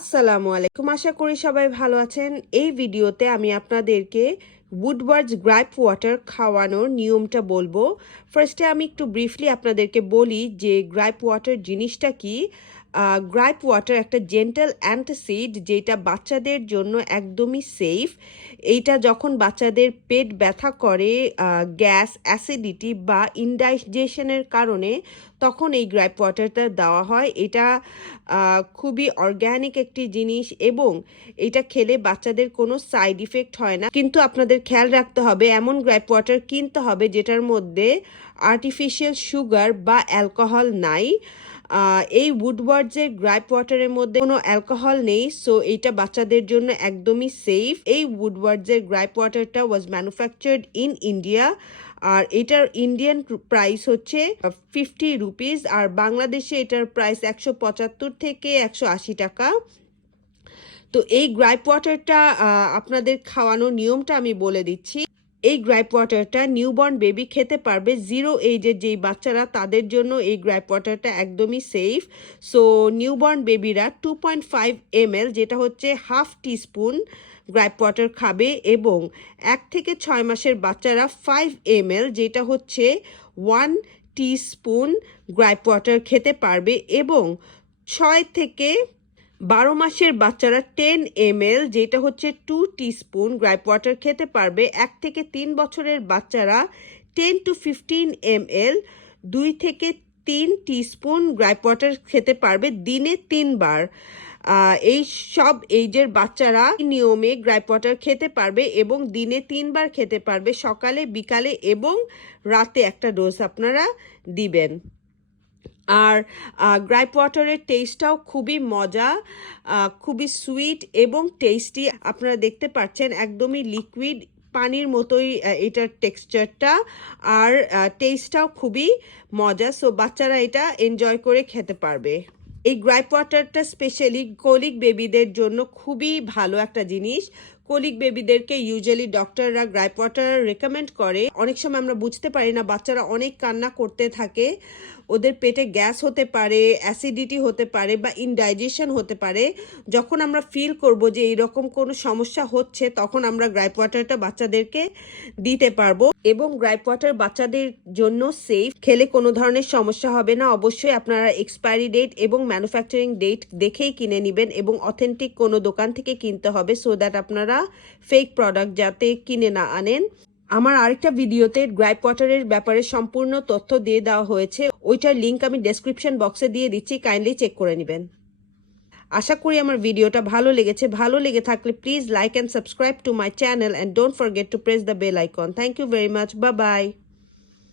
আসসালামু আলাইকুম, আশা করি সবাই ভালো আছেন। এই ভিডিওতে আমি আপনাদেরকে woodwards গ্রাইপ ওয়াটার খাওয়ানোর নিয়মটা বলবো। ফার্স্টে আমি একটু ব্রিফলি আপনাদেরকে বলি যে গ্রাইপ ওয়াটার জিনিসটা কি। গ্রাইপ ওয়াটার একটা জেন্টাল অ্যান্টাসিড যেটা বাচ্চাদের জন্য একদমই সেফ। এইটা যখন বাচ্চাদের পেট ব্যথা করে, গ্যাস, অ্যাসিডিটি বা ইনডাইজেশনের কারণে, তখন এই গ্রাইপ ওয়াটারটা দেওয়া হয়। এটা খুবই অর্গ্যানিক একটি জিনিস এবং এটা খেলে বাচ্চাদের কোনো সাইড ইফেক্ট হয় না। কিন্তু আপনাদের খেয়াল রাখতে হবে, এমন গ্রাইপ ওয়াটার কিনতে হবে যেটার মধ্যে আর্টিফিশিয়াল সুগার বা অ্যালকোহল নাই। এই উডওয়ার্ডসের গ্রাইপ ওয়াটারের মধ্যে কোনো অ্যালকোহল নেই, সো এটা বাচ্চাদের জন্য একদমই সেফ। এই উডওয়ার্ডসের গ্রাইপ ওয়াটারটা ওয়াজ ম্যানুফ্যাকচার্ড ইন ইন্ডিয়া, আর এটার ইন্ডিয়ান প্রাইস হচ্ছে 50 রুপিস, আর বাংলাদেশে এটার প্রাইস 175 থেকে 180 টাকা। তো এই গ্রাইপ ওয়াটারটা আপনাদের খাওয়ানোর নিয়মটা আমি বলে দিচ্ছি। এই গ্রাইপ ওয়াটারটা নিউবর্ন বেবি খেতে পারবে। 0 এজের যেই বাচ্চারা, তাদের জন্য এই গ্রাইপ ওয়াটারটা একদমই সেফ। সো নিউবর্ন বেবিরা 2.5 ml, যেটা হচ্ছে হাফ টিস্পুন গ্রাইপ ওয়াটার খাবে, এবং 1 থেকে 6 মাসের বাচ্চারা 5 ml, যেটা হচ্ছে 1 টিস্পুন গ্রাইপ ওয়াটার খেতে পারবে, এবং 6 থেকে 12 মাসের বাচ্চারা 10 ml, যেটা হচ্ছে 2 টিস্পুন গ্রাইপ ওয়াটার খেতে পারবে। 1 থেকে 3 বছরের বাচ্চারা 10 to 15 ml, 2 থেকে 3 টিস্পুন গ্রাইপ ওয়াটার খেতে পারবে দিনে 3 বার। এই সব এইজের বাচ্চারা নিয়মে গ্রাইপ ওয়াটার খেতে পারবে এবং দিনে 3 বার খেতে পারবে, সকালে, বিকালে এবং রাতে একটা ডোজ আপনারা দিবেন। আর গ্রাইপ ওয়াটারের টেস্টটাও খুবই মজা, খুবই সুইট এবং টেস্টি। আপনারা দেখতে পাচ্ছেন একদমই লিকুইড পানির মতোই এটার টেক্সচারটা, আর টেস্টটাও খুবই মজা। সো বাচ্চারা এটা এনজয় করে খেতে পারবে। এই গ্রাইপ ওয়াটারটা স্পেশালি কোলিক বেবিদের জন্য খুবই ভালো একটা জিনিস। কোলিক বেবিদেরকে ইউজুয়ালি ডক্টররা গ্রাইপ ওয়াটার রেকমেন্ড করে। অনেক সময় আমরা বুঝতে পারি না, বাচ্চারা অনেক কান্না করতে থাকে, ওদের পেটে গ্যাস হতে পারে, অ্যাসিডিটি হতে পারে বা ইনডাইজেশন হতে পারে। যখন আমরা ফিল করব যে এইরকম কোনো সমস্যা হচ্ছে, তখন আমরা গ্রাইপ ওয়াটারটা বাচ্চাদেরকে দিতে পারবো। এবং গ্রাইপ ওয়াটার বাচ্চাদের জন্য সেফ, খেলে কোনো ধরনের সমস্যা হবে না। অবশ্যই আপনারা এক্সপায়ারি ডেট এবং ম্যানুফ্যাকচারিং ডেট দেখেই কিনে নেবেন, এবং অথেন্টিক কোনো দোকান থেকে কিনতে হবে, সো দ্যাট আপনারা ফেক প্রোডাক্ট যাতে কিনে না আনেন। আমার আরেকটা ভিডিওতে গ্রাইপ ওয়াটারের ব্যাপারে সম্পূর্ণ তথ্য দিয়ে দেওয়া হয়েছে, ওইটার লিঙ্ক আমি ডেসক্রিপশন বক্সে দিয়ে দিচ্ছি, কাইন্ডলি চেক করে নেবেন। আশা করি আমার ভিডিওটা ভালো লেগেছে। ভালো লেগে থাকলে please like and subscribe to my channel, and don't forget to press the bell icon. Thank you very much. Bye by.